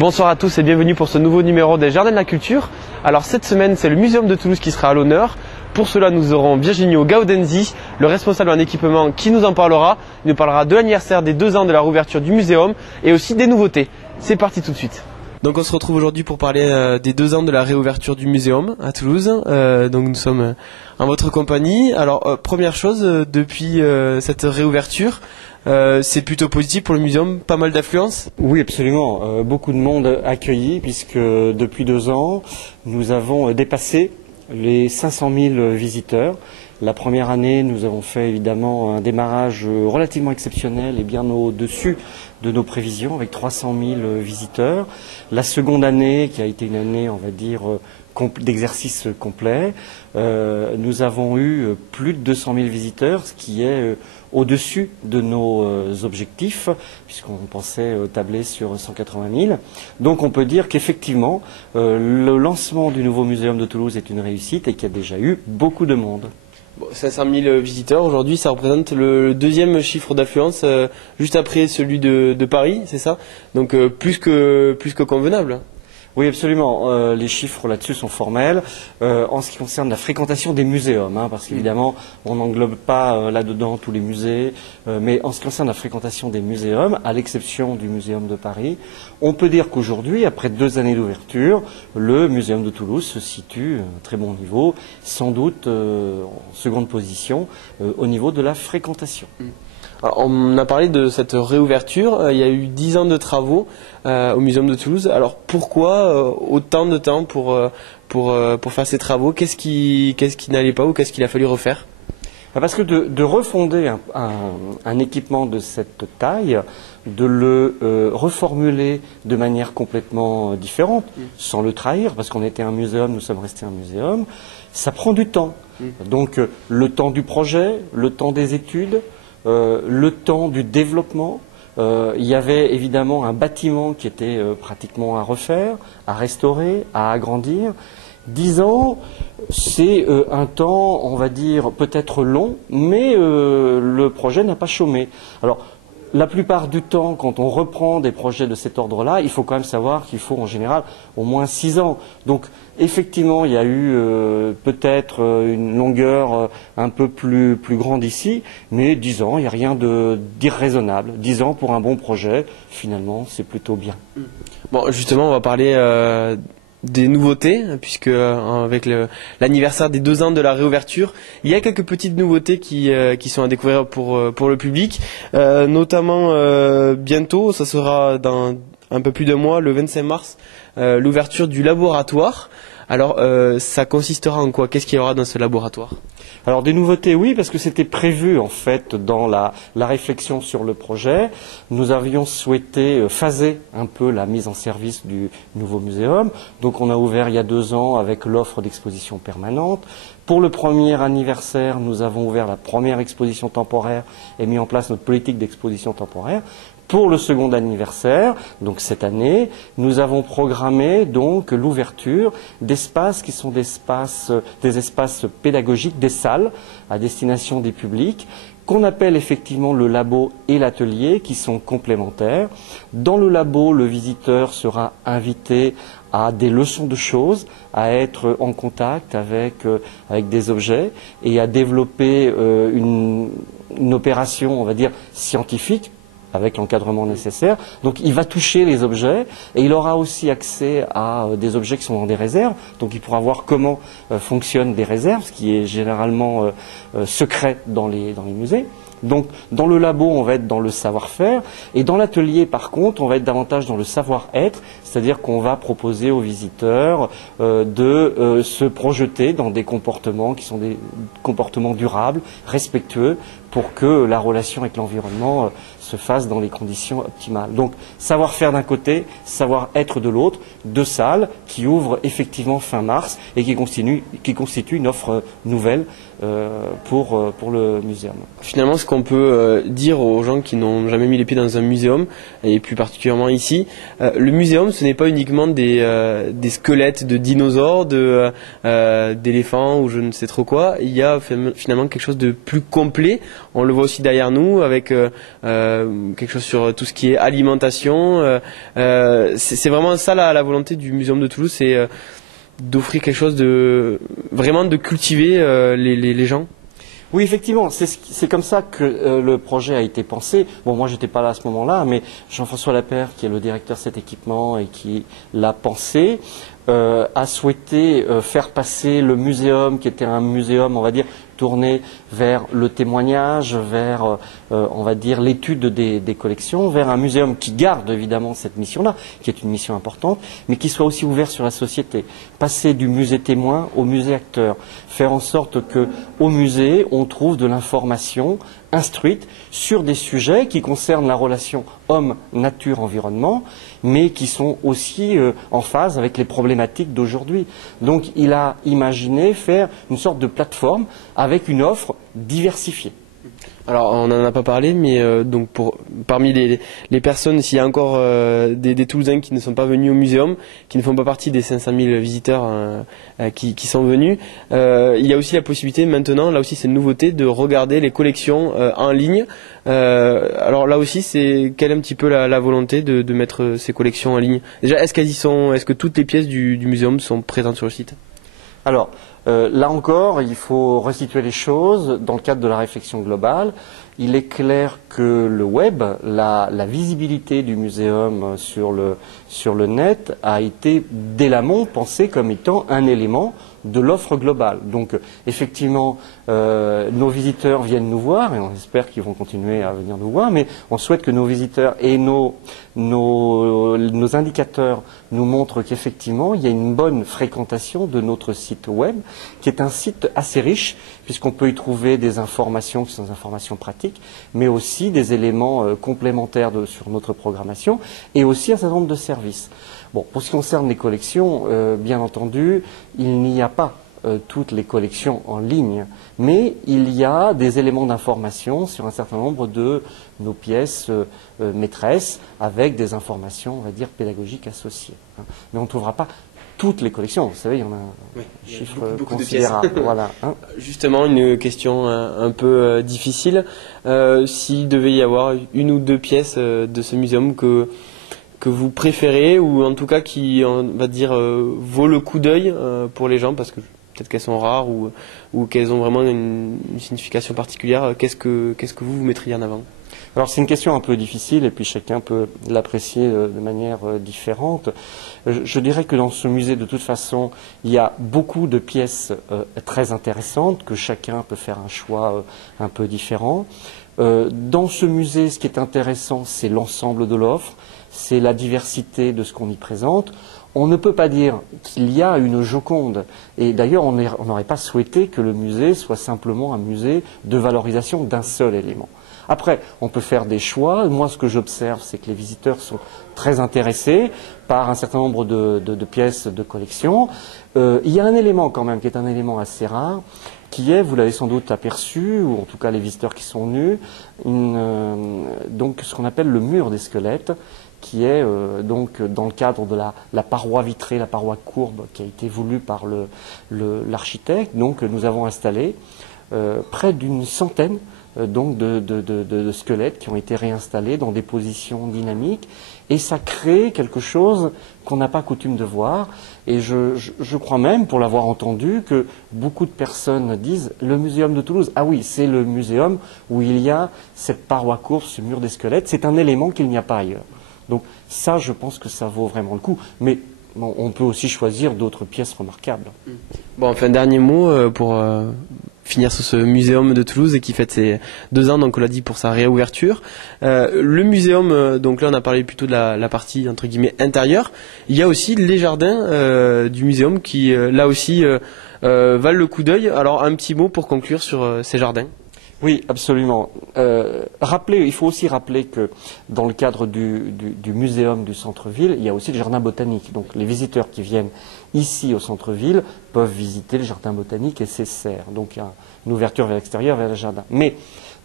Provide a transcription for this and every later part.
Bonsoir à tous et bienvenue pour ce nouveau numéro des Jardins de la Culture. Alors cette semaine, c'est le Muséum de Toulouse qui sera à l'honneur. Pour cela, nous aurons Virginio Gaudenzi, le responsable en équipement, qui nous en parlera. Il nous parlera de l'anniversaire des 2 ans de la réouverture du muséum et aussi des nouveautés. C'est parti tout de suite. Donc on se retrouve aujourd'hui pour parler des 2 ans de la réouverture du muséum à Toulouse. Donc nous sommes en votre compagnie. Alors première chose, depuis cette réouverture, c'est plutôt positif pour le muséum, pas mal d'affluence? Oui, absolument. Beaucoup de monde accueilli puisque depuis 2 ans, nous avons dépassé les 500 000 visiteurs. La première année, nous avons fait évidemment un démarrage relativement exceptionnel et bien au-dessus de nos prévisions avec 300 000 visiteurs. La seconde année, qui a été une année, on va dire, d'exercice complet, nous avons eu plus de 200 000 visiteurs, ce qui est au-dessus de nos objectifs, puisqu'on pensait tabler sur 180 000. Donc on peut dire qu'effectivement, le lancement du nouveau muséum de Toulouse est une réussite et qu'il y a déjà eu beaucoup de monde. 500 000 visiteurs aujourd'hui, ça représente le deuxième chiffre d'affluence, juste après celui de Paris, c'est ça? Donc plus que convenable. Oui, absolument. Les chiffres là-dessus sont formels. En ce qui concerne la fréquentation des muséums, parce qu'évidemment, on n'englobe pas là-dedans tous les musées, mais en ce qui concerne la fréquentation des muséums, à l'exception du Muséum de Paris, on peut dire qu'aujourd'hui, après 2 années d'ouverture, le Muséum de Toulouse se situe à un très bon niveau, sans doute en seconde position au niveau de la fréquentation. Alors, on a parlé de cette réouverture, il y a eu 10 ans de travaux au Muséum de Toulouse. Alors pourquoi autant de temps pour faire ces travaux? Qu'est-ce qui n'allait pas ou qu'est-ce qu'il a fallu refaire? Parce que de refonder un équipement de cette taille, de le reformuler de manière complètement différente, sans le trahir, parce qu'on était un muséum, nous sommes restés un muséum, ça prend du temps. Donc le temps du projet, le temps des études, le temps du développement. Il y avait évidemment un bâtiment qui était pratiquement à refaire, à restaurer, à agrandir. 10 ans, c'est un temps, on va dire, peut-être long, mais le projet n'a pas chômé. Alors, la plupart du temps, quand on reprend des projets de cet ordre-là, il faut quand même savoir qu'il faut en général au moins 6 ans. Donc, effectivement, il y a eu peut-être une longueur un peu plus grande ici, mais 10 ans, il n'y a rien d'irraisonnable. 10 ans pour un bon projet, finalement, c'est plutôt bien. Bon, justement, on va parler des nouveautés, puisque avec l'anniversaire des 2 ans de la réouverture, il y a quelques petites nouveautés qui sont à découvrir pour le public, notamment bientôt, ça sera dans un peu plus d'1 mois, le 25 mars, l'ouverture du laboratoire. Alors, ça consistera en quoi? Qu'est-ce qu'il y aura dans ce laboratoire? Alors des nouveautés, oui, parce que c'était prévu en fait dans la réflexion sur le projet. Nous avions souhaité phaser un peu la mise en service du nouveau muséum. Donc on a ouvert il y a 2 ans avec l'offre d'exposition permanente. Pour le premier anniversaire, nous avons ouvert la première exposition temporaire et mis en place notre politique d'exposition temporaire. Pour le second anniversaire, donc cette année, nous avons programmé donc l'ouverture d'espaces qui sont des espaces pédagogiques, des salles à destination des publics, qu'on appelle effectivement le labo et l'atelier, qui sont complémentaires. Dans le labo, le visiteur sera invité à des leçons de choses, à être en contact avec des objets et à développer une opération, on va dire, scientifique, avec l'encadrement nécessaire. Donc il va toucher les objets et il aura aussi accès à des objets qui sont dans des réserves. Donc il pourra voir comment fonctionnent des réserves, ce qui est généralement secret dans les musées. Donc dans le labo, on va être dans le savoir-faire et dans l'atelier, par contre, on va être davantage dans le savoir-être, c'est-à-dire qu'on va proposer aux visiteurs de se projeter dans des comportements qui sont des comportements durables, respectueux, pour que la relation avec l'environnement se fasse dans les conditions optimales. Donc savoir-faire d'un côté, savoir-être de l'autre, 2 salles qui ouvrent effectivement fin mars et qui constituent une offre nouvelle pour le muséum. Finalement, ce qu'on peut dire aux gens qui n'ont jamais mis les pieds dans un muséum, et plus particulièrement ici, le muséum, ce n'est pas uniquement des squelettes de dinosaures, d'éléphants ou je ne sais trop quoi. Il y a finalement quelque chose de plus complet. On le voit aussi derrière nous avec quelque chose sur tout ce qui est alimentation. C'est vraiment ça la volonté du Muséum de Toulouse, c'est d'offrir quelque chose vraiment de cultiver les gens. Oui, effectivement, c'est comme ça que le projet a été pensé. Bon, moi, j'étais pas là à ce moment-là, mais Jean-François Lapère, qui est le directeur de cet équipement et qui l'a pensé, a souhaité faire passer le muséum, qui était un muséum, on va dire, tourné vers le témoignage, vers, on va dire, l'étude des collections, vers un muséum qui garde évidemment cette mission-là, qui est une mission importante, mais qui soit aussi ouvert sur la société. Passer du musée témoin au musée acteur, faire en sorte que au musée, on trouve de l'information instruite sur des sujets qui concernent la relation homme, nature, environnement, mais qui sont aussi en phase avec les problématiques d'aujourd'hui. Donc il a imaginé faire une sorte de plateforme avec une offre diversifiée. Alors on n'en a pas parlé, mais donc parmi les personnes, s'il y a encore des Toulousains qui ne sont pas venus au muséum, qui ne font pas partie des 500 000 visiteurs qui sont venus, il y a aussi la possibilité maintenant, là aussi c'est une nouveauté, de regarder les collections en ligne. Alors là aussi, quelle est un petit peu la volonté de mettre ces collections en ligne? Déjà, est-ce que toutes les pièces du muséum sont présentes sur le site? Alors, là encore, il faut restituer les choses dans le cadre de la réflexion globale. Il est clair que le web, la visibilité du muséum sur le net a été dès l'amont pensée comme étant un élément de l'offre globale. Donc effectivement, nos visiteurs viennent nous voir et on espère qu'ils vont continuer à venir nous voir, mais on souhaite que nos visiteurs et nos indicateurs nous montrent qu'effectivement, il y a une bonne fréquentation de notre site web, qui est un site assez riche, puisqu'on peut y trouver des informations qui sont des informations pratiques, mais aussi des éléments complémentaires sur notre programmation, et aussi un certain nombre de services. Bon, pour ce qui concerne les collections, bien entendu, il n'y a pas toutes les collections en ligne, mais il y a des éléments d'information sur un certain nombre de nos pièces maîtresses, avec des informations, on va dire, pédagogiques associées. Mais on ne trouvera pas toutes les collections. Vous savez, il y en a un chiffre beaucoup considérable. Voilà, hein. Justement, une question un peu difficile. S'il devait y avoir une ou deux pièces de ce muséum que vous préférez, ou en tout cas qui, on va dire, vaut le coup d'œil pour les gens, parce que peut-être qu'elles sont rares ou qu'elles ont vraiment une signification particulière, qu'est-ce que vous mettriez en avant? Alors c'est une question un peu difficile et puis chacun peut l'apprécier de manière différente. Je dirais que dans ce musée, de toute façon, il y a beaucoup de pièces très intéressantes, que chacun peut faire un choix un peu différent. Dans ce musée, ce qui est intéressant, c'est l'ensemble de l'offre, c'est la diversité de ce qu'on y présente. On ne peut pas dire qu'il y a une Joconde. Et d'ailleurs, on n'aurait pas souhaité que le musée soit simplement un musée de valorisation d'un seul élément. Après, on peut faire des choix. Moi, ce que j'observe, c'est que les visiteurs sont très intéressés par un certain nombre de pièces de collection. Il y a un élément quand même qui est un élément assez rare, qui est, vous l'avez sans doute aperçu, ou en tout cas les visiteurs qui sont venus, donc ce qu'on appelle le mur des squelettes, qui est donc dans le cadre de la paroi vitrée, la paroi courbe qui a été voulue par l'architecte. Donc nous avons installé près d'une centaine donc de squelettes qui ont été réinstallés dans des positions dynamiques, et ça crée quelque chose qu'on n'a pas coutume de voir. Et je crois même, pour l'avoir entendu, que beaucoup de personnes disent le muséum de Toulouse, ah oui, c'est le muséum où il y a cette paroi courbe, ce mur des squelettes, c'est un élément qu'il n'y a pas ailleurs. Donc ça, je pense que ça vaut vraiment le coup. Mais bon, on peut aussi choisir d'autres pièces remarquables. Bon, enfin, dernier mot pour finir sur ce muséum de Toulouse qui fête ses 2 ans, donc on l'a dit, pour sa réouverture. Le muséum, donc là on a parlé plutôt de la partie entre guillemets intérieure. Il y a aussi les jardins du muséum qui là aussi valent le coup d'œil. Alors un petit mot pour conclure sur ces jardins. Oui, absolument. Il faut aussi rappeler que dans le cadre du muséum du centre-ville, il y a aussi le jardin botanique. Donc les visiteurs qui viennent ici au centre-ville peuvent visiter le jardin botanique et ses serres. Donc il y a une ouverture vers l'extérieur, vers le jardin. Mais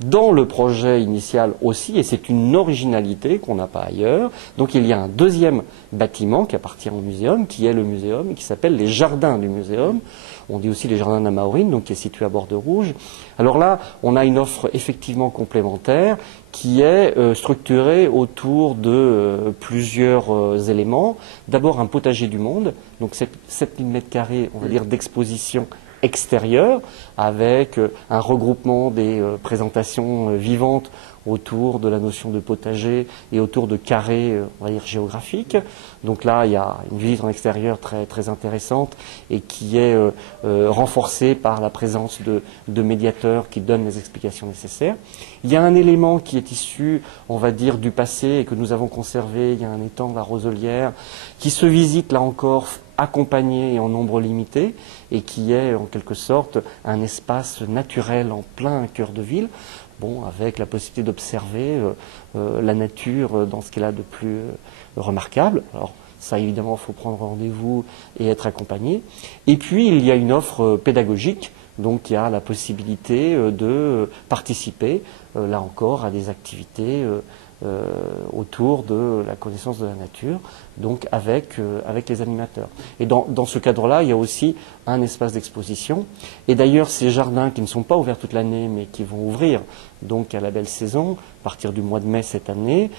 Dans le projet initial aussi, et c'est une originalité qu'on n'a pas ailleurs, donc il y a un deuxième bâtiment qui appartient au muséum, qui est le muséum, et qui s'appelle les Jardins du muséum. On dit aussi les Jardins de la Maorine, donc qui est situé à bord de Rouge. Alors là, on a une offre effectivement complémentaire qui est structurée autour de plusieurs éléments. D'abord un potager du monde, donc 7000 m², on va dire, d'exposition extérieure, avec un regroupement des présentations vivantes autour de la notion de potager et autour de carrés, on va dire, géographiques. Donc là, il y a une visite en extérieur très, très intéressante et qui est renforcée par la présence de médiateurs qui donnent les explications nécessaires. Il y a un élément qui est issu, on va dire, du passé et que nous avons conservé. Il y a un étang, la Roselière, qui se visite là encore accompagné et en nombre limité, et qui est en quelque sorte un espace naturel en plein cœur de ville, bon, avec la possibilité d'observer la nature dans ce qu'elle a de plus remarquable. Alors ça, évidemment, il faut prendre rendez-vous et être accompagné. Et puis, il y a une offre pédagogique, donc il y a la possibilité de participer, là encore, à des activités autour de la connaissance de la nature, donc avec les animateurs. Et dans ce cadre-là, il y a aussi un espace d'exposition. Et d'ailleurs, ces jardins qui ne sont pas ouverts toute l'année, mais qui vont ouvrir donc à la belle saison, à partir du mois de mai cette année,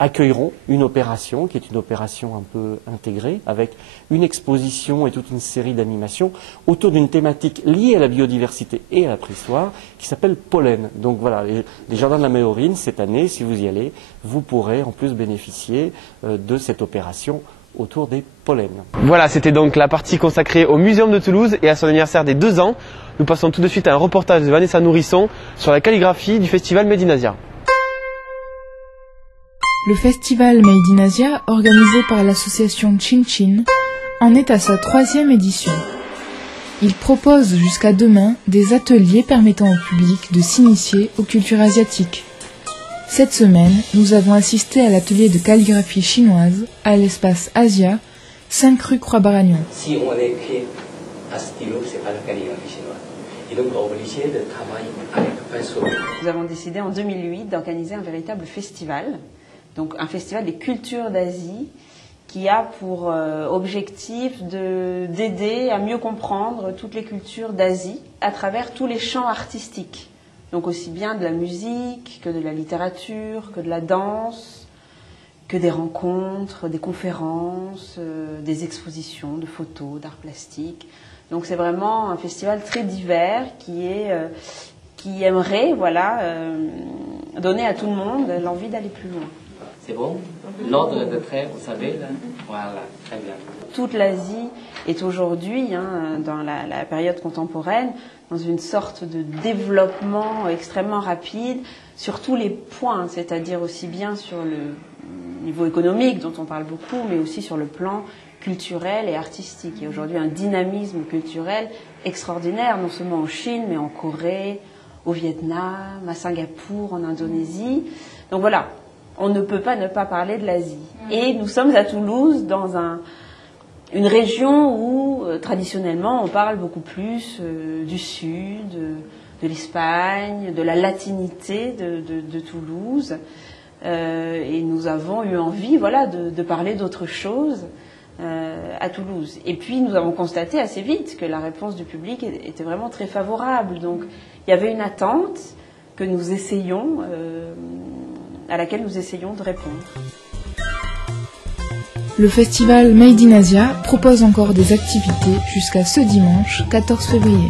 accueilleront une opération qui est une opération un peu intégrée, avec une exposition et toute une série d'animations autour d'une thématique liée à la biodiversité et à la préhistoire, qui s'appelle pollen. Donc voilà, les jardins de la Maorine, cette année, si vous y allez, vous pourrez en plus bénéficier de cette opération autour des pollens. Voilà, c'était donc la partie consacrée au Muséum de Toulouse et à son anniversaire des 2 ans. Nous passons tout de suite à un reportage de Vanessa Nourrisson sur la calligraphie du festival Made in Asia. Le festival Made in Asia, organisé par l'association Chin Chin, en est à sa 3e édition. Il propose jusqu'à demain des ateliers permettant au public de s'initier aux cultures asiatiques. Cette semaine, nous avons assisté à l'atelier de calligraphie chinoise à l'espace Asia, 5 rue Croix-Baragnon. Si on écrit à stylo, c'est pas la calligraphie chinoise. Et donc on est obligé de travailler avec le pinceau. Nous avons décidé en 2008 d'organiser un véritable festival, donc un festival des cultures d'Asie, qui a pour objectif d'aider à mieux comprendre toutes les cultures d'Asie à travers tous les champs artistiques. Donc aussi bien de la musique, que de la littérature, que de la danse, que des rencontres, des conférences, des expositions de photos, d'art plastique. Donc c'est vraiment un festival très divers qui aimerait donner à tout le monde l'envie d'aller plus loin. C'est bon? L'ordre de trait, vous savez, là? Voilà, très bien. Toute l'Asie est aujourd'hui, dans la période contemporaine, dans une sorte de développement extrêmement rapide sur tous les points, c'est-à-dire aussi bien sur le niveau économique dont on parle beaucoup, mais aussi sur le plan culturel et artistique. Il y a aujourd'hui un dynamisme culturel extraordinaire, non seulement en Chine, mais en Corée, au Vietnam, à Singapour, en Indonésie. Donc voilà, on ne peut pas ne pas parler de l'Asie. Et nous sommes à Toulouse, dans une région où traditionnellement on parle beaucoup plus du sud, de l'Espagne, de la latinité de Toulouse. Et nous avons eu envie de parler d'autre chose à Toulouse. Et puis nous avons constaté assez vite que la réponse du public était vraiment très favorable. Donc il y avait une attente que nous essayons, à laquelle nous essayons de répondre. Le festival Made in Asia propose encore des activités jusqu'à ce dimanche 14 février.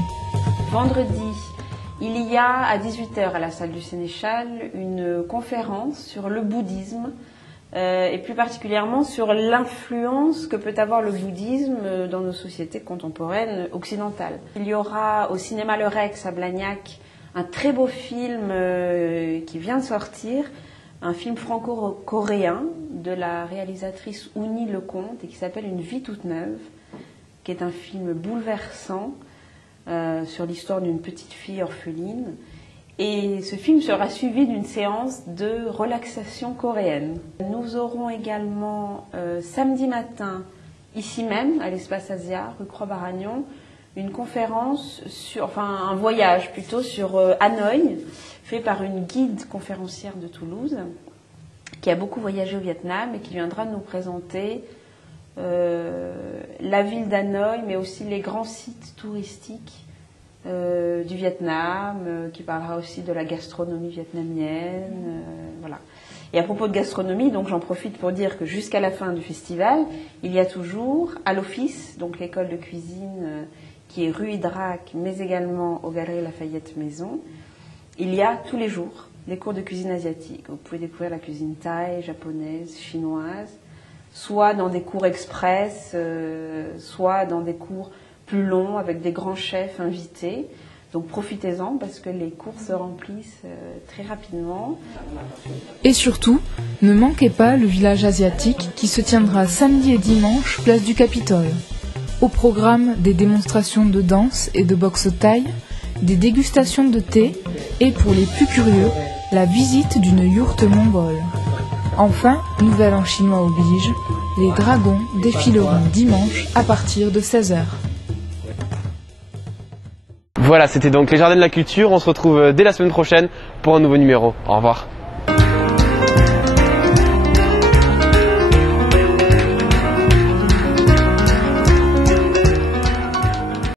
Vendredi, il y a à 18h à la salle du Sénéchal une conférence sur le bouddhisme et plus particulièrement sur l'influence que peut avoir le bouddhisme dans nos sociétés contemporaines occidentales. Il y aura au cinéma Le Rex à Blagnac un très beau film qui vient de sortir, un film franco-coréen de la réalisatrice Ouni Lecomte et qui s'appelle Une vie toute neuve, qui est un film bouleversant sur l'histoire d'une petite fille orpheline. Et ce film sera suivi d'une séance de relaxation coréenne. Nous aurons également samedi matin, ici même, à l'espace Asia, rue Croix-Baragnon, une conférence un voyage plutôt sur Hanoï, fait par une guide conférencière de Toulouse, qui a beaucoup voyagé au Vietnam et qui viendra nous présenter la ville d'Hanoï, mais aussi les grands sites touristiques du Vietnam, qui parlera aussi de la gastronomie vietnamienne, voilà. Et à propos de gastronomie, donc j'en profite pour dire que jusqu'à la fin du festival, il y a toujours à l'office, donc l'école de cuisine qui est rue Hydrac, mais également au Galeries Lafayette Maison, il y a tous les jours des cours de cuisine asiatique. Vous pouvez découvrir la cuisine thaï, japonaise, chinoise, soit dans des cours express, soit dans des cours plus longs avec des grands chefs invités. Donc profitez-en parce que les cours se remplissent très rapidement. Et surtout, ne manquez pas le village asiatique qui se tiendra samedi et dimanche, place du Capitole. Au programme, des démonstrations de danse et de boxe thaï, des dégustations de thé et, pour les plus curieux, la visite d'une yourte mongole. Enfin, Nouvel An chinois oblige, les dragons défileront dimanche à partir de 16h. Voilà, c'était donc les Jardins de la Culture. On se retrouve dès la semaine prochaine pour un nouveau numéro. Au revoir.